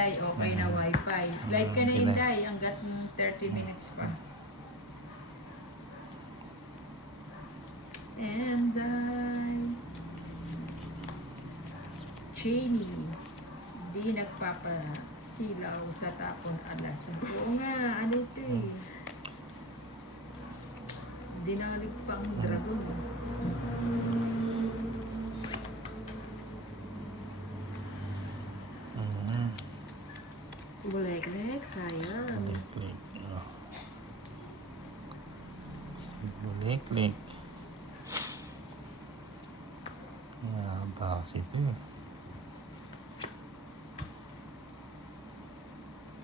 Okay na wifi. Live ka na Okay na. Inday, hanggat 30 minutes pa. And Jamie, hindi nagpapasilaw sa tapon alas. Oo nga, ano ito eh. Dinalig pang dragon. Bulek-lek, sayang. Bulik-lik. Bulik-lik. Mahaba kasi ito eh.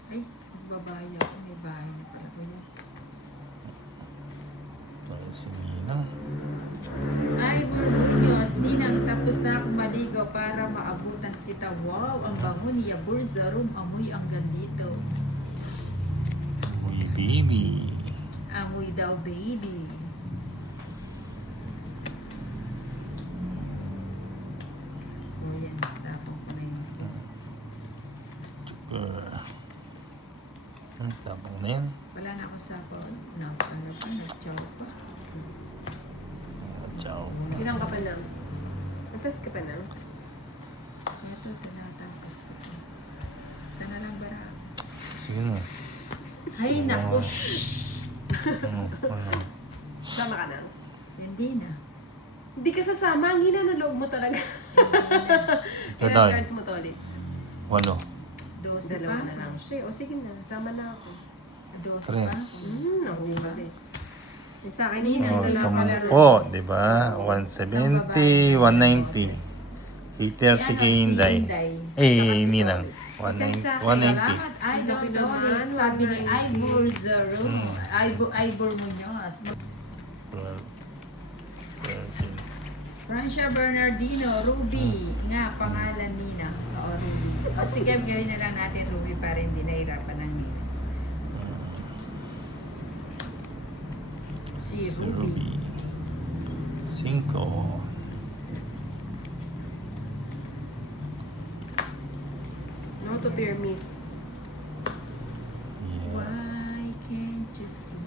Ay, babae ako. May bahay na pala ko yan. Parang si Ninang. Ay, Marbuños, Ninang, tapos na akong maligaw para maabutan kita. Wow, ang bango niya. Burzarum, amoy ang gandito. Uy, baby. Amoy daw, baby. O yan, tapong ko na yun. Tapang na yan. Wala na akong sapon. No, ano pa, nag-chow pa. Ciao. Ilang ka pa lang? Nagtas ka pa lang? Ito, tinatangkas ko. Sana lang bara. Sige na. Ay, naku. Sama ka na? Hindi na. Hindi ka sasama. Ang hina na loob mo talaga. Ito Ilang daw. cards mo to ulit? 8. 12 Dalawa pa. na lang siya. O sige na. Sama na ako. 12 Tres. pa. Nakuha. Yung sa akin Nina, yun. Oh, sila sa di ba? 170, 190. 330 kay Inday. Ninang. 190. Salamat, Idol Dolit. Sabi ni Ivor Zero. Ivor Munoz. 12, 13. Francia Bernardino, Ruby. Nga, pangalan Nina. Oo, Ruby. O sige, gawin na lang natin Ruby para hindi nahirapan ng Nina. Si Ruby. 5. No to bear miss. Yeah. Why can't you see?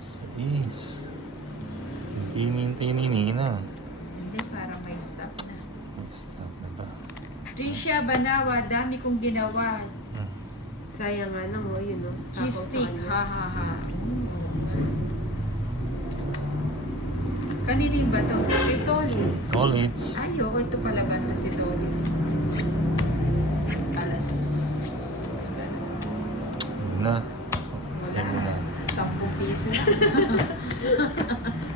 Sis. Hindi nintay ni Nina. Hindi, parang may stop na. Stop na ba? Tricia Banawa, dami kong ginawa. Sayang nga lang, oh, yun, no? Cheese Sapaw sa stick, kanya. ha ha ha. Kaninin ba to? Kay Tolins. College. Ay, oo, ito pala ba to si Tolins? Alas. Na. Wala Sige na. na. 10 piso na.